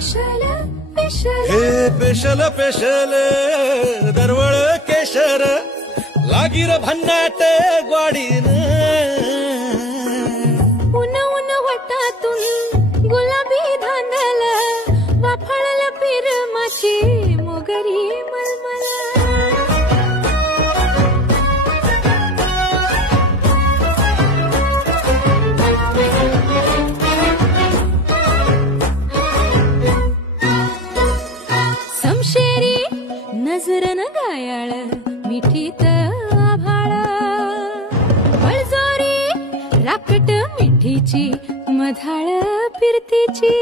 special special हे special special दरवळ केशर लागीर भन्नाट ग्वाडीन उन उन वटातून गुलाबी धांदल वाफळल पिरमाची मोगरी मलमल समशेरी नजरन गायाळ मिठीत आभाळ बळजोरी राकट मिठीची मधाळ फिरतीची